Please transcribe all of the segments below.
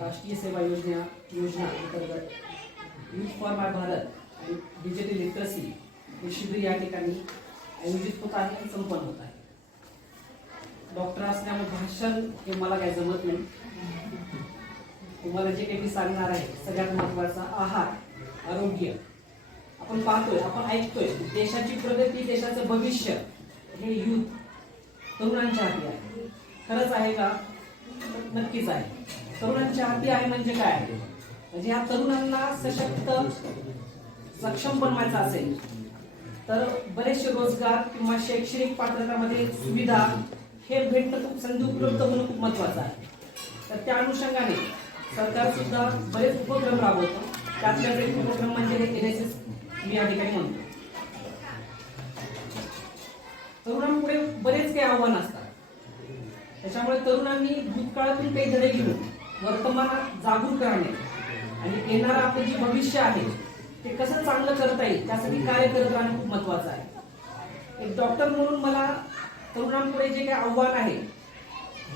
राष्ट्रीय सेवा योजना योजना अंतर्गत यूथ फॉर माय भारत आणि डिजिटल लिटरसी हे शिबिर या ठिकाणी आयोजित होत आहे आणि संपन्न होत आहे. डॉक्टर असल्यामुळे भाषण हे मला काही जमत नाही. तुम्हाला जे काही मी सांगणार आहे सगळ्यात महत्त्वाचा आहार आरोग्य. आपण पाहतोय आपण ऐकतोय देशाची प्रगती देशाचं भविष्य हे युथ तरुणांच्या हाती आहे. खरंच आहे का? नक्कीच आहे. तरुणांच्या हाती आहे म्हणजे काय? म्हणजे या तरुणांना सशक्त सक्षम बनवायचं असेल तर बरेचसे रोजगार किंवा शैक्षणिक पात्रतामध्ये सुविधा हे भेटणं खूप संधी उपलब्ध होणं खूप महत्वाचं आहे. तर त्या अनुषंगाने सरकार सुद्धा बरेच उपक्रम राबवतो. त्यातल्या एक उपक्रम म्हणजे हे एनएसएस मी या ठिकाणी म्हणतो. तरुणांपुढे बरेच काही आव्हान असतात त्याच्यामुळे तरुणांनी भूतकाळातून काही धडे घेऊन वर्तमानात जागरूक करणे आणि येणारं आपलं जे भविष्य आहे ते कसं चांगलं करता येईल त्यासाठी कार्य करत राहणं खूप महत्वाचं आहे. एक डॉक्टर म्हणून मला तरुणांपुढे जे काही आव्हान आहे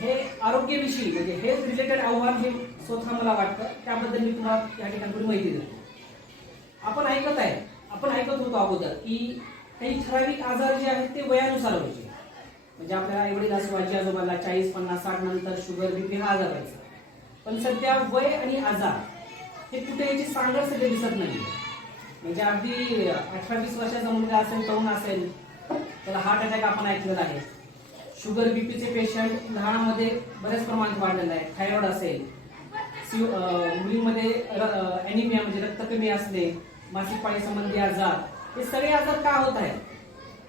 हे आरोग्याविषयी म्हणजे हेल्थ रिलेटेड आव्हान हे स्वतः मला वाटतं. त्याबद्दल मी तुम्हाला या ठिकाणी माहिती देतो. आपण ऐकत आहे आपण ऐकत होतो अगोदर की काही ठराविक आजार जे आहेत ते वयानुसार व्हायचे. म्हणजे आपल्याला एवढी असं आजी आजोबाला चाळीस पन्नास साठ नंतर शुगर बीपी हा आजार व्हायचा पण सध्या वय आणि आजार हे कुठे याची सांगड सध्या दिसत नाही म्हणजे अगदी अठरा वीस वर्षाचा मुलगा असेल तरुण असेल त्याला हार्ट अटॅक आपण ऐकलेला आहे. शुगर बीपीचे पेशंट लहानामध्ये बऱ्याच प्रमाणात वाढलेलं आहे. थायरॉइड असेल सिव- मुलींमध्ये अॅनिमिया म्हणजे रक्त कमी असणे मासिक पाळी संबंधी आजार हे सगळे आजार का होत आहेत?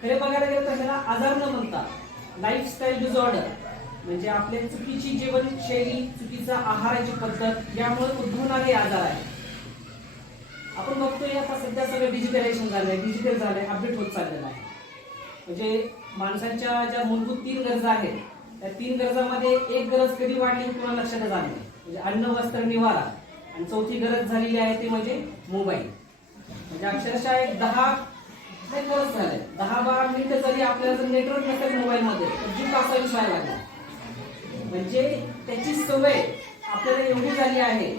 खरे बघायला गेलं तर ह्याला आजार न म्हणतात लाईफस्टाईल डिसऑर्डर म्हणजे आपल्या चुकीची जीवनशैली चुकीचा आहाराची पद्धत यामुळे उद्भवणारे आजार आहे आपण बघतोय आता सध्या सगळं डिजिटलायझेशन झालंय डिजिटल झालंय अपडेट होत चाललेलं आहे. म्हणजे माणसांच्या ज्या मूलभूत तीन गरजा आहेत त्या तीन गरजामध्ये एक गरज कधी वाढली किंवा लक्षात लक्षातच म्हणजे अन्न वस्त्र निवारा. आणि चौथी गरज झालेली आहे ती म्हणजे मोबाईल म्हणजे अक्षरशः एक दहा नाही खरंच झालंय दहा बारा मिनिटं जरी आपल्याला जर नेटवर्क नसेल मोबाईलमध्ये तर जीव कासा विसरायला लागला? म्हणजे त्याची सवय आपल्याला एवढी झाली आहे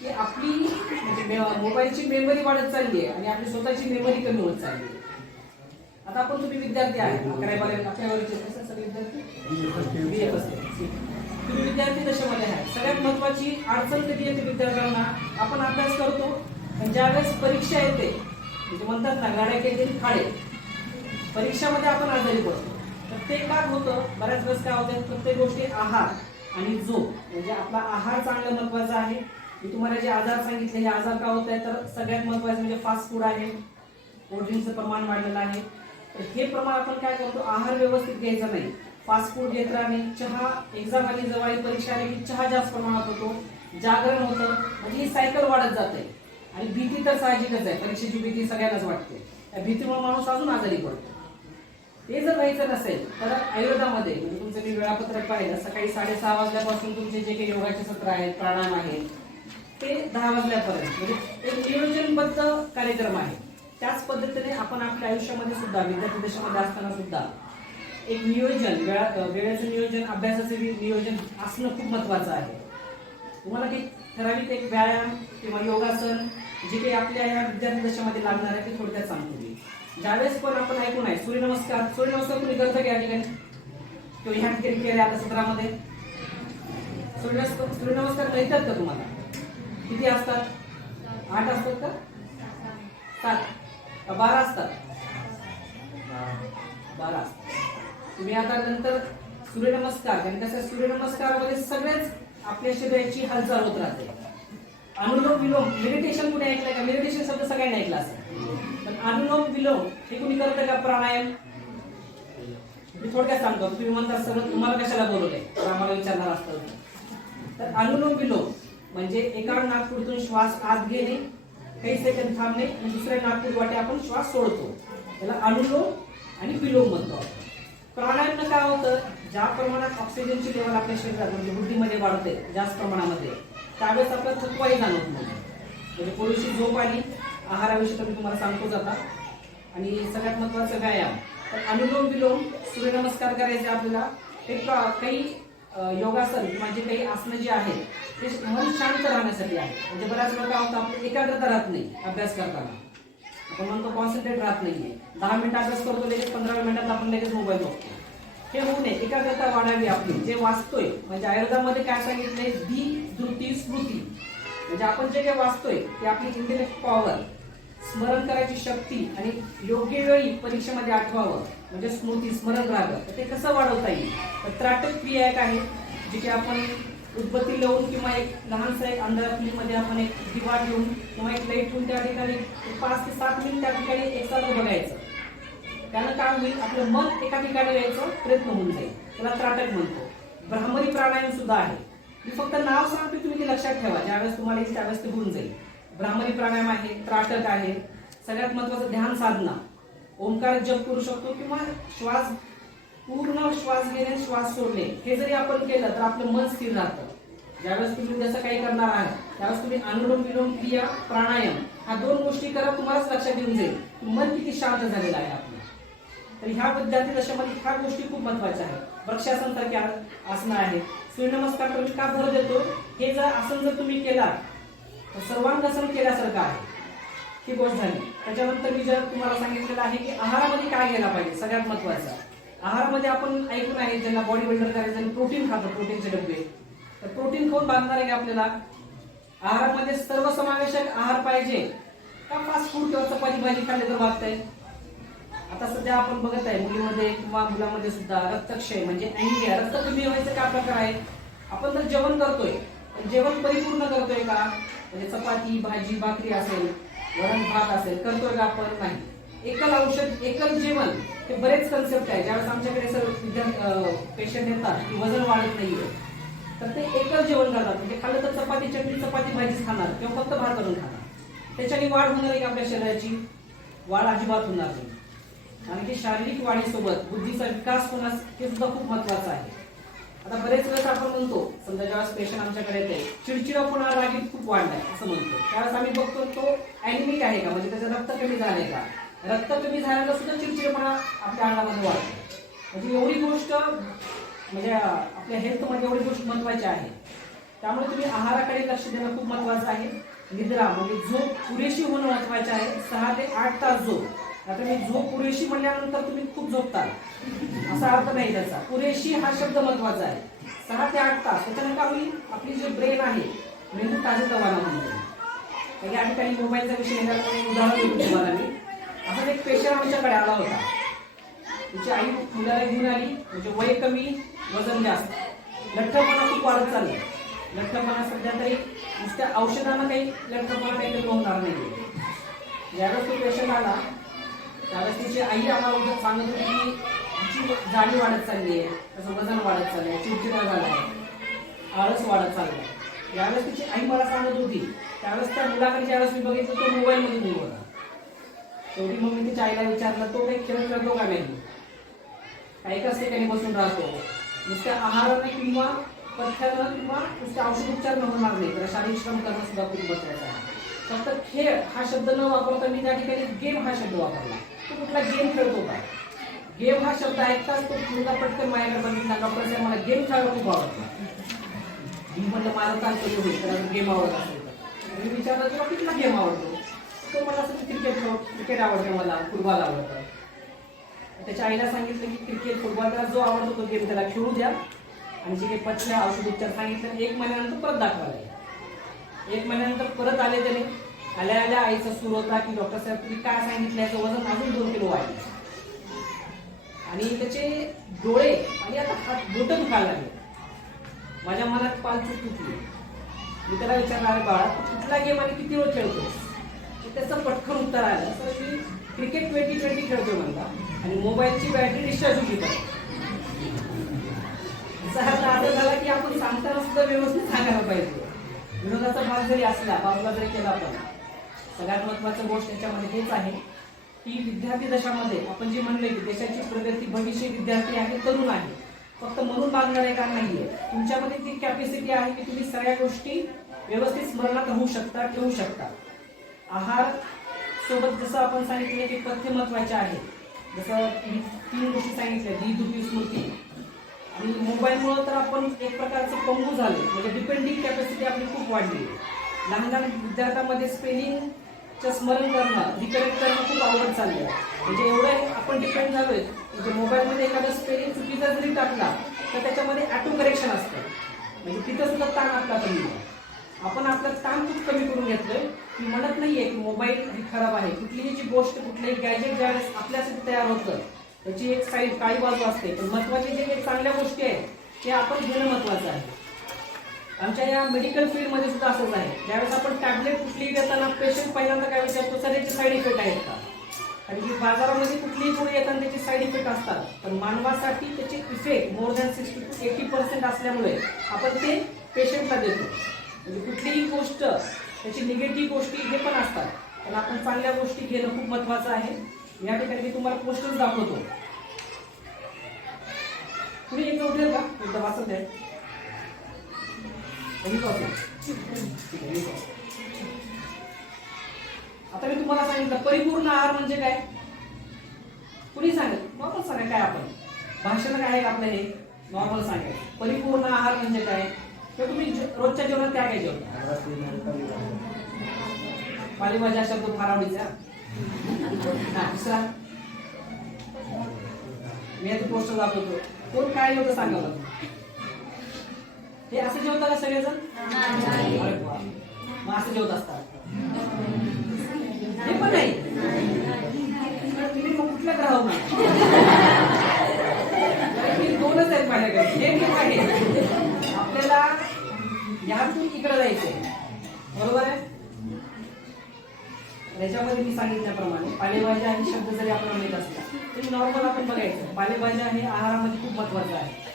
की आपली म्हणजे मोबाईलची मेमरी वाढत चालली आहे आणि आपली स्वतःची मेमरी कमी होत चालली आहे. आता आपण तुम्ही विद्यार्थी आहे. अकरा बारावी सगळे विद्यार्थी? तुम्ही विद्यार्थी दशेमध्ये आहे. सगळ्यात महत्वाची अडचण कधी येते विद्यार्थ्यांना? आपण अभ्यास करतो. पण ज्यावेळेस परीक्षा येते म्हणजे म्हणतात ना गाड्या केली खाडे परीक्षामध्ये आपण आजारी पडतो. तर ते का होतं बऱ्याच वेळेस काय होतं प्रत्येक गोष्टी आहार आणि झोप. म्हणजे आपला आहार चांगला महत्त्वाचा आहे. मी तुम्हाला जे आजार सांगितले हे आजार का होत आहे तर सगळ्यात महत्वाचं म्हणजे फास्ट फूड आहे. कोल्ड्रिंकचं प्रमाण वाढलेलं आहे. तर हे प्रमाण आपण काय करतो? आहार व्यवस्थित घ्यायचा नाही. फास्ट फूड घेत राहणे. चहा एक्झाम आली जवळ परीक्षा आली की चहा जास्त प्रमाणात होतो. जागरण होतं. म्हणजे ही सायकल वाढत जाते. आणि भीती तर साहजिकच आहे. परीक्षेची भीती सगळ्यांनाच वाटते. त्या भीतीमुळे माणूस अजून आजारी पडतो. ते जर व्हायचं नसेल तर आयुर्वेदामध्ये म्हणजे तुमचं मी वेळापत्रक पाहिलं सकाळी साडेसहा वाजल्यापासून तुमचे जे काही योगाचे सत्र आहेत प्राणायाम आहेत ते दहा वाजल्यापर्यंत म्हणजे एक नियोजनबद्ध कार्यक्रम आहे. त्याच पद्धतीने आपण आपल्या आयुष्यामध्ये सुद्धा विद्यार्थी देशामध्ये असताना सुद्धा एक नियोजन वेळा वेळेचं नियोजन अभ्यासाचं नियोजन असणं खूप महत्वाचं आहे. तुम्हाला काही ठराविक एक व्यायाम किंवा योगासन जे काही आपल्या या विद्यार्थी दशामध्ये लागणार आहे ते थोडक्यात सांगतो मी. ज्यावेळेस पण आपण ऐकून आहे सूर्यनमस्कार सूर्यनमस्कार तुम्ही करता का या ठिकाणी. किंवा ह्या ठिकाणी केले आता सत्रामध्ये. सूर्यनमस्कार सूर्यनमस्कार मिळतात का तुम्हाला? किती असतात? आठ असतात का? सात. बारा असतात? बारा असतात. तुम्ही आता नंतर सूर्यनमस्कार कारण कसं सूर्यनमस्कारामध्ये सगळेच आपल्या शरीराची हालचाल होत राहते. अनुलोम विलोम मेडिटेशन कुठे ऐकलंय का? मेडिटेशन शब्द सगळ्यांनी ऐकला असेल. पण अनुलोम विलोम हे कुणी करतं का? प्राणायाम? मी थोडक्यात सांगतो तुम्ही म्हणता सगळं तुम्हाला कशाला बोलवलंय? तर आम्हाला विचारणार असतं तर अनुलोम विलोम म्हणजे एका नागपूरतून श्वास आत घेणे काही सेकंद थांबणे आणि दुसऱ्या नागपूर वाटे आपण श्वास सोडतो. त्याला अनुलोम आणि विलोम म्हणतो प्राणायामनं काय होतं? ज्या प्रमाणात ऑक्सिजनची लेवल आपल्या शरीरात म्हणजे बुद्धीमध्ये वाढते जास्त प्रमाणामध्ये त्यावेळेस आपला थकवाही जाणवत नाही. म्हणजे पुरेशी झोप आली आहाराविषयी तर मी तुम्हाला सांगतोच आता आणि सगळ्यात महत्वाचं व्यायाम. तर अनुलोम विलोम सूर्यनमस्कार करायचे आपल्याला. एक काही योगासन किंवा जे काही आसनं जे आहेत ते मन शांत राहण्यासाठी आहे. म्हणजे बऱ्याच वेळा काय होतं आपली एकाग्रता राहत नाही अभ्यास करताना. आपण म्हणतो कॉन्सन्ट्रेट राहत नाहीये. दहा मिनिटं अभ्यास करतो लगेच पंधरा मिनिटात आपण लगेच मोबाईल बघतो. हे होऊ नये. एकाग्रता वाढावी आपली. जे वाचतोय म्हणजे आयुर्वेदामध्ये काय सांगितलंय? धी धृती स्मृती. म्हणजे आपण जे काही वाचतोय ते आपली इंटेलेक्ट पॉवर स्मरण करायची शक्ती आणि योग्य वेळी परीक्षेमध्ये आठवावं. म्हणजे स्मृती स्मरण राहावं तर ते कसं वाढवता येईल? तर त्राटक क्रिया एक आहे जी की आपण उदबत्ती लावून किंवा एक लहानसा एक अंधारा मध्ये आपण एक दिवा ठेवून किंवा एक लाइट ठेवून त्या ठिकाणी पाच ते सात मिनिट त्या ठिकाणी एक एकसारखं बघायचं. त्यानं काय होईल आपलं मन एका ठिकाणी यायचं प्रयत्न होऊन जाईल. त्याला त्राटक म्हणतो. ब्राह्मणी प्राणायाम सुद्धा आहे. मी फक्त नाव सांगते तुम्ही ते लक्षात ठेवा. ज्यावेळेस तुम्हाला येईल त्यावेळेस ते होऊन जाईल. ब्राह्मणी प्राणायाम आहे त्राटक आहे. सगळ्यात महत्वाचं ध्यान साधना. ओंकार जप करू शकतो किंवा श्वास पूर्ण श्वास घेणे श्वास सोडणे. हे जरी आपण केलं तर आपलं मन स्थिर राहतं. ज्यावेळेस तुम्ही जसं काही करणार आहात त्यावेळेस तुम्ही अनुलोम विलोम क्रिया प्राणायाम ह्या दोन गोष्टी करा तुम्हालाच लक्षात येऊन जाईल. मन किती शांत झालेलं आहे आपलं. तर ह्या विद्यार्थी दशामध्ये ह्या गोष्टी खूप महत्त्वाच्या आहेत. वृक्षासन सारखे आसनं आहेत. सूर्यनमस्कार करून का भर देतो? हे जर आसन जर तुम्ही केला तर सर्वांगासन केल्यासारखं आहे. ही गोष्ट झाली. त्याच्यानंतर मी जर तुम्हाला सांगितलेलं आहे की आहारामध्ये काय घ्यायला पाहिजे? सगळ्यात महत्वाचं आहारामध्ये आपण ऐकून आहे ज्यांना बॉडी बिल्डर करायचं आणि प्रोटीन खातो प्रोटीनचे डबे. तर प्रोटीन खाऊन बांधणार आहे का आपल्याला? आहारामध्ये सर्वसमावेशक आहार पाहिजे. का फास्ट फूड किंवा चपाती भाजी खाल्ले तर भागतंय आता सध्या आपण बघत आहे मुलीमध्ये किंवा मुलामध्ये सुद्धा रक्तक्षय म्हणजे अँगिया रक्त कमी व्हायचं काय प्रकार आहे? आपण जर जेवण करतोय. जेवण परिपूर्ण करतोय का? म्हणजे चपाती भाजी भाकरी असेल वरण भात असेल करतोय का आपण? नाही. एकल औषध एकल जेवण हे बरेच कन्सेप्ट आहे. ज्यावेळेस आमच्याकडे सर विद्यार्थी पेशंट येतात की वजन वाढत नाहीये तर ते एकच जेवण करतात. म्हणजे खाल्लं तर चपाती चटणी चपाती भाजीच खाणार. किंवा फक्त भात करून खाणार. त्याच्याने वाढ होणार आहे का आपल्या शरीराची? वाढ अजिबात होणार नाही. कारण की शारीरिक वाढीसोबत बुद्धीचा विकास होणं हे सुद्धा खूप महत्वाचं आहे. आता बरेच वेळेस आपण म्हणतो समजा ज्यावेळेस पेशंट आमच्याकडे येते चिडचिडापणा रागीत खूप वाढलाय असं म्हणतो. त्यावेळेस आम्ही बघतो तो अॅनिमिक आहे का? म्हणजे त्याचं रक्त कमी झालंय का? रक्त कमी झाल्यानं सुद्धा चिडचिडपणा आपल्या अंगामध्ये वाढतो. म्हणजे एवढी गोष्ट म्हणजे आपल्या हेल्थमध्ये एवढी गोष्ट महत्वाची आहे. त्यामुळे तुम्ही आहाराकडे लक्ष देणं खूप महत्वाचं आहे. निद्रा म्हणजे झोप पुरेशी होणं महत्वाचं आहे. सहा ते आठ तास झोप. आता मी झोप पुरेशी म्हणल्यानंतर तुम्ही खूप झोपता. असा अर्थ नाही त्याचा. पुरेशी हा शब्द महत्त्वाचा आहे. सहा ते आठ तास. त्याच्यानं का होईल आपली जे ब्रेन आहे मेंदू ताजे तवाना म्हणजे तर या ठिकाणी मोबाईलचा विषय येणार उदाहरण देतो तुम्हाला मी. असाच एक पेशंट आमच्याकडे आला होता. तिची आई मुलाला घेऊन आली. म्हणजे वय कमी वजन जास्त. लठ्ठपणा खूप वाढत चाललाय. लठ्ठपणा सध्या तरी नुसत्या औषधानं काही लठ्ठपणा काही कमी होणार नाही ज्यावेळेस तो पेशंट आला त्यावेळेस तिची आई आम्हाला उद्या सांगत होती की तिची जाडी वाढत चालली आहे त्याचं वजन वाढत चाललंय चिडचिडा झालाय आळस वाढत चाललाय. ज्यावेळेस तिची आई मला सांगत होती त्यावेळेस त्या मुलाकडे ज्यावेळेस मी बघितलं तो मोबाईल मध्ये मी होता. शेवटी मग मी तिच्या आईला विचारलं तो काही खेळ करतो का नाही? काही कसं काही बसून राहतो. नुसत्या आहाराने किंवा पथ्यानं किंवा नुसत्या औषधोपचार न होणार नाही तर शारीरिक श्रम करणं सुद्धा खूप महत्वाचं आहे. फक्त खेळ हा शब्द न वापरता मी त्या ठिकाणी गेम हा शब्द वापरला. तो कुठला गेम खेळतो होता. गेम हा शब्द ऐकताच तो मुलगा पटकन माझ्याकडे बघितला डॉक्टर साहेब मला गेम खेळायला खूप आवडतो. मी म्हणलं माझा चालतो होईल त्याला गेम आवडत असेल तर. मी विचारलं तुला कुठला गेम आवडतो? तो मला असं क्रिकेट क्रिकेट आवडतं मला फुटबॉल आवडतं. त्याच्या आईला सांगितलं की क्रिकेट फुटबॉल त्याला जो आवडतो तो गेम त्याला खेळू द्या. आणि जे काही पथ्य औषध उपचार सांगितलं एक महिन्यानंतर परत दाखवायला एक महिन्यानंतर परत आले त्याने. आल्या आल्या आईचा सूर होता की डॉक्टर साहेब तुम्ही काय सांगितलं याचं वजन अजून दोन किलो वाढलं. आणि त्याचे डोळे आणि आता हात बोट दुखायला लागले. माझ्या मनात पाल चूक तुटली मी त्याला विचारणार आहे बाळा तू कुठला गेम आणि किती वेळ खेळतोस त्याचं पटकन उत्तर आलं. तर मी क्रिकेट ट्वेंटी ट्वेंटी खेळतोय म्हणला. आणि मोबाईलची बॅटरी डिस्चार्ज होती तर याचा अर्थ झाला की आपण सांगताना सुद्धा व्यवस्थित सांगायला पाहिजे. विनोदाचा भाग जरी असला बाजूला जरी केला पण सगळ्यात महत्वाचं गोष्ट याच्यामध्ये हेच आहे की विद्यार्थी दशामध्ये आपण जे म्हणले की देशाची प्रगती भविष्य विद्यार्थी आहे तरुण आहे. फक्त म्हणून बांधणारे का नाहीये? तुमच्यामध्ये ती कॅपॅसिटी आहे की तुम्ही सगळ्या गोष्टी व्यवस्थित स्मरणात राहू शकता ठेवू शकता. आहार सोबत जसं आपण सांगितलं की पथ्य महत्त्वाचे आहे. जसं मी तीन गोष्टी सांगितल्या दी दुपी स्मृती. आणि मोबाईलमुळं तर आपण एक प्रकारचं पंगू झालं म्हणजे डिपेंडिंग कॅपॅसिटी आपली खूप वाढली. लहान लहान विद्यार्थ्यांमध्ये स्पेलिंगचं स्मरण करणं रिकरेक्ट करणं खूप अवघड चाललं आहे. म्हणजे एवढं आपण डिपेंड झालोय म्हणजे मोबाईलमध्ये एखादा स्पेलिंग चुकीचा जरी टाकला तर त्याच्यामध्ये ॲटो करेक्शन असतं. म्हणजे तिथं सुद्धा ताण आपला कमी आपण आपला ताण खूप कमी करून घेतलोय मी म्हणत नाहीये की मोबाईल ही खराब आहे. कुठलीही जी गोष्ट कुठलंही गॅजेट ज्यावेळेस आपल्यासाठी तयार होतं त्याची एक साईड काळी बाजू असते. पण महत्वाची जे काही चांगल्या गोष्टी आहेत ते आपण घेणं महत्वाचं आहे. आमच्या या मेडिकल फील्डमध्ये सुद्धा असंच आहे. ज्यावेळेस आपण टॅबलेट कुठलीही देताना पेशंट पहिल्यांदा काय विचारतो सर याचे साईड इफेक्ट आहेत का? कारण की बाजारामध्ये कुठलीही गोळी येताना त्याचे साईड इफेक्ट असतात. पण मानवासाठी त्याचे effect more than sixty to eighty percent असल्यामुळे आपण ते पेशंटला देतो. म्हणजे कुठलीही गोष्ट त्याची निगेटिव्ह गोष्टी हे पण असतात. पण आपण चांगल्या गोष्टी घेणं खूप महत्वाचं आहे. या ठिकाणी मी तुम्हाला पोस्टर्स दाखवतो. तुम्ही एकदा उठेल का? एकदा वाचत आहे आता मी तुम्हाला सांगितलं परिपूर्ण आहार म्हणजे काय? कुणी सांगेल? नॉर्मल सांगा काय आपण? भाषण काय आहे आपलं हे? नॉर्मल सांगायचं परिपूर्ण आहार म्हणजे काय? तर तुम्ही रोजच्या जेवणात काय काय जेवता? पालेभाज्या शब्द फार आवडीचा दुसरा? मी आता पोस्टर दाखवतो. कोण काय होतं सांगा हे असं जेवता का सगळेजण. मग असं जेवत असतात. हे पण नाही. तुम्ही मग कुठल्या ग्राहक नाही? दोनच आहेत माझ्याकडे. हे एक आहे. आपल्याला यातून इकडे जायचंय. बरोबर आहे? त्याच्यामध्ये मी सांगितल्याप्रमाणे पालेभाज्या आणि शब्द जरी आपल्याला माहीत असला तरी नॉर्मल आपण बघायचं. पालेभाज्या हे आहारामध्ये खूप महत्वाचं आहे.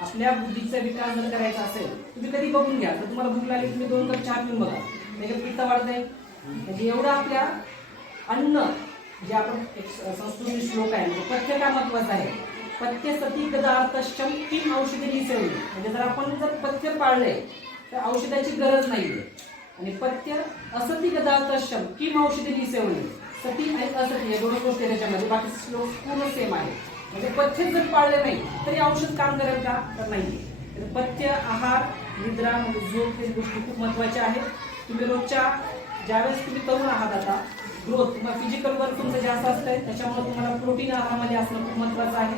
आपल्या बुद्धीचा विकास जर करायचा असेल तुम्ही कधी बघून घ्या. तर तुम्हाला भूक लागली तुम्ही दोन कप चहा पिऊन बघा. त्याच्यात पित्त वाढते म्हणजे एवढं आपल्या अन्न जे आपण एक संस्कृती श्लोक आहे म्हणजे पथ्य काय महत्वाचं आहे. पथ्य सती गदार्थम किम औषधी निसळली म्हणजे जर आपण जर पथ्य पाळले तर औषधाची गरज नाहीये. आणि पथ्य असती गदार्थम किम औषधी निसळली सती आणि असती या दोन गोष्टी त्याच्यामध्ये. बाकी श्लोक पूर्ण सेम आहे म्हणजे पथ्य जर पाळले नाही तरी औषध काम करेल का? तर नाही तर म्हणजे पथ्य आहार निद्रा म्हणजे झोप हे गोष्टी खूप महत्त्वाच्या आहेत. तुम्ही रोजच्या ज्यावेळेस तुम्ही तरुण आहात आता ग्रोथ किंवा फिजिकल वर्क तुमचं जास्त असतंय त्याच्यामुळे तुम्हाला प्रोटीन आहारामध्ये असणं खूप महत्वाचं आहे.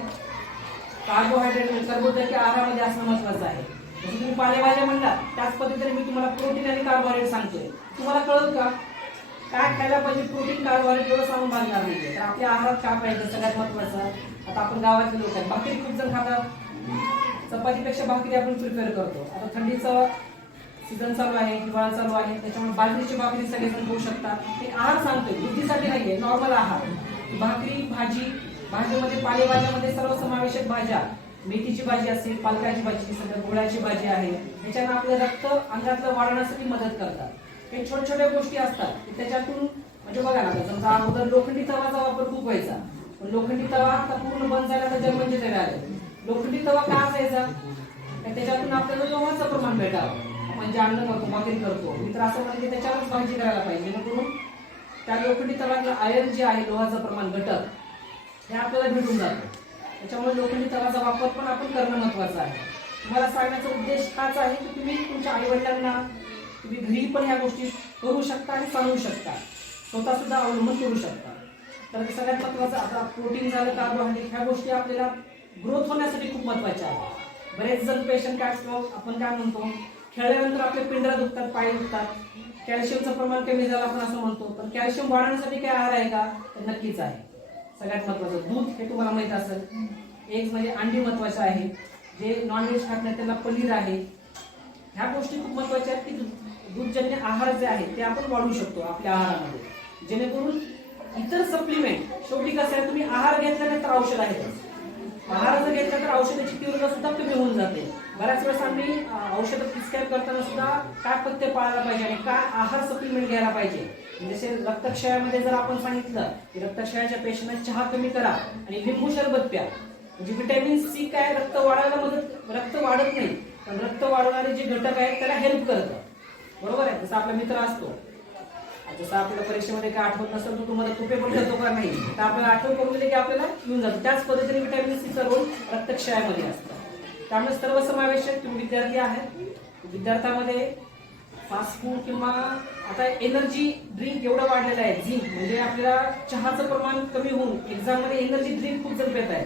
कार्बोहायड्रेट कर्बोदके म्हणजे आहारामध्ये असणं महत्वाचं आहे. जसं तुम्ही पालेभाज्या म्हणतात त्याच पद्धतीने मी तुम्हाला प्रोटीन आणि कार्बोहायड्रेट सांगतोय. तुम्हाला कळत का? काय खायला पाहिजे? प्रोटीन कार्बोहायड्रेट एवढं सांगून बांधणार नाही तर आपल्या आहारात काय पाहिजे? सगळ्यात महत्वाचं. आता आपण गावातले लोक आहेत. भाकरी खूप जण खातात. चपातीपेक्षा भाकरी आपण प्रिपेअर करतो. आता थंडीचं सीझन चालू आहे हिवाळा चालू आहे. त्याच्यामुळे बाजरीची भाकरी सगळेजण होऊ शकतात. एक आहार सांगतोय. बुद्धीसाठी नाहीये. नॉर्मल आहार. भाकरी भाजी भाजीमध्ये पालेभाज्यामध्ये सर्व समावेशक भाज्या. मेथीची भाजी असेल पालकाची भाजी सगळं गुळाची भाजी आहे. याच्यानं आपलं रक्त अंगातलं वाढवण्यासाठी मदत करतात. हे छोट्या छोट्या गोष्टी असतात की त्याच्यातून म्हणजे बघा ना समजा अगोदर लोखंडी तवाचा वापर खूप व्हायचा. पण लोखंडी तवा आता पूर्ण बंद झाला तर जर्मनचे तयार आले. लोखंडी तवा का असायचा? त्याच्यातून आपल्याला लोहाचं प्रमाण भेटावं. आपण जे अन्न करतो भाकरी करतो मी तर असं म्हणजे त्याच्यावरच भाजी करायला पाहिजे. जेणेकरून त्या लोखंडी तवातलं आयर्न जे आहे लोहाचं प्रमाण घटक हे आपल्याला भेटून जातं. त्याच्यामुळे लोखंडी तवाचा वापर पण आपण करणं महत्वाचं आहे. तुम्हाला सांगण्याचा उद्देश हाच आहे की तुम्ही तुमच्या आईवडिलांना तुम्ही घरी पण ह्या गोष्टी करू शकता आणि सांगू शकता. स्वतः सुद्धा अवलंबन करू शकता. तर सगळ्यात महत्वाचं आता प्रोटीन झालं कार्बोहायड्रेट ह्या गोष्टी आपल्याला ग्रोथ होण्यासाठी खूप महत्त्वाच्या आहेत. बरेच जण पेशंट काय असतो आपण काय म्हणतो खेळल्यानंतर आपले पिंडरा दुखतात पाय दुखतात. कॅल्शियमचं प्रमाण कमी झालं आपण असं म्हणतो. पण कॅल्शियम वाढवण्यासाठी काय आहार आहे का? तर नक्कीच आहे. सगळ्यात महत्वाचं दूध हे तुम्हाला माहीत असेल. एक म्हणजे अंडी महत्वाचं आहे. जे नॉनव्हेज खात नाही त्यांना पनीर आहे. ह्या गोष्टी खूप महत्त्वाच्या आहेत की दूध- दूधजन्य आहार जे आहे ते आपण वाढवू शकतो आपल्या आहारामध्ये. जेणेकरून इतर सप्लिमेंट शेवटी कसं आहे तुम्ही आहार घेतल्यानंतर औषध आहेतच आहार जर घेतला तर औषधाची तीव्रता सुद्धा कमी होऊन जाते. बऱ्याच वेळेस आम्ही औषधं प्रिस्क्राईब करताना सुद्धा काय पथ्य पाळायला पाहिजे आणि काय आहार सप्लिमेंट घ्यायला पाहिजे? म्हणजे जसे रक्तक्षयामध्ये जर आपण सांगितलं की रक्तक्षयाच्या पेशंटला चहा कमी करा आणि लिंबू शरबत प्या. म्हणजे व्हिटॅमिन सी काय रक्त वाढायला मदत रक्त वाढत नाही. पण रक्त वाढवणारे जे घटक आहेत त्याला हेल्प करतं. बरोबर आहे? जसं आपला मित्र असतो. जसं आपल्याला परीक्षेमध्ये काय आठवत नसेल तर तुम्हाला कुठे पण देतो का नाही? तर आपल्याला आठवण करून दिली की आपल्याला येऊन जातो. त्याच पद्धतीने व्हिटॅमिन सीचा रोल रक्तक्षयामध्ये असतं. त्यामुळे सर्वसमावेशक तुम्ही विद्यार्थी आहेत. विद्यार्थ्यामध्ये फास्ट फूड किंवा आता एनर्जी ड्रिंक एवढं वाढलेलं आहे. झिंक म्हणजे आपल्याला चहाचं प्रमाण कमी होऊन एक्झाममध्ये एनर्जी ड्रिंक खूप जण पेत आहे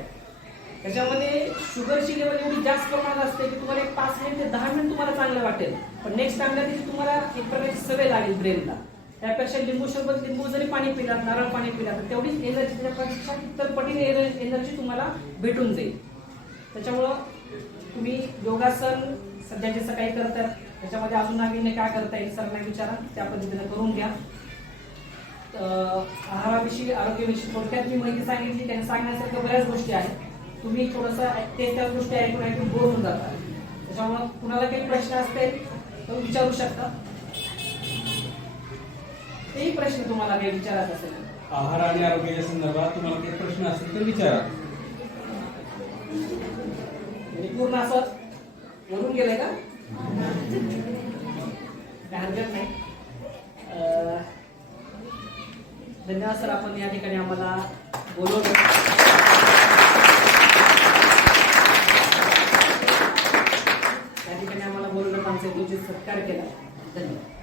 त्याच्यामध्ये शुगरची लेवल एवढी जास्त प्रमाणात असते की तुम्हाला एक पाच मिनिट ते दहा मिनिट तुम्हाला चांगलं वाटेल. पण नेक्स्ट टाइमला त्याची तुम्हाला एक प्रकारची सवय लागेल ब्रेनला त्यापेक्षा लिंबू सरबत लिंबू जरी पाणी पिलात नारळ पाणी पिलात तर तेवढीच एनर्जी त्याच्यापेक्षा इतर पटीने एनर्जी तुम्हाला भेटून जाईल. त्याच्यामुळं तुम्ही योगासन सध्या जे सकाळी करतात. त्याच्यामध्ये अजून नवीन काय करता येईल सरांना विचारा. त्या पद्धतीने करून घ्या. आहाराविषयी आरोग्याविषयी थोडक्यात मी माहिती सांगितली. त्यांनी सांगण्यासारख्या बऱ्याच गोष्टी आहेत. तुम्ही थोडस ते त्या गोष्टी ऐकून ऐकून बोर होऊन जाता. त्याच्यामुळे कुणाला काही प्रश्न असतील तर विचारू शकता. तेही प्रश्न तुम्हाला काही विचारायचा असेल. आहार आणि आरोग्याच्या संदर्भात तुम्हाला काही प्रश्न असतील तर विचारा. म्हणजे पूर्ण असं वरून गेलंय का? हरकत नाही. धन्यवाद सर आपण या ठिकाणी आम्हाला बोलवलं या ठिकाणी आम्हाला बोलवलं आमचे तुझे सत्कार केला. धन्यवाद.